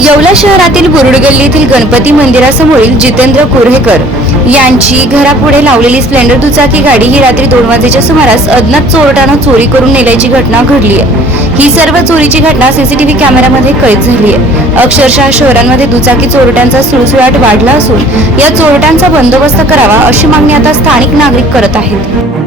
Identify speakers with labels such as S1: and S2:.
S1: येवला शहरातील बुरुडगल्लीतील गणपती मंदिरासमोरील जितेंद्र कुर्हेकर यांची घरापुढे लावलेली स्प्लेंडर दुचाकी गाडी ही रात्री दोन वाजेच्या सुमारास अज्ञात चोरट्यानं चोरी करून नेल्याची घटना घडली आहे. ही सर्व चोरीची घटना सीसीटीव्ही कॅमेऱ्यामध्ये कैद झाली आहे. अक्षरशः शहरांमध्ये दुचाकी चोरट्यांचा सुळसुळाट वाढला असून या चोरट्यांचा बंदोबस्त करावा अशी मागणी आता स्थानिक नागरिक करत आहेत.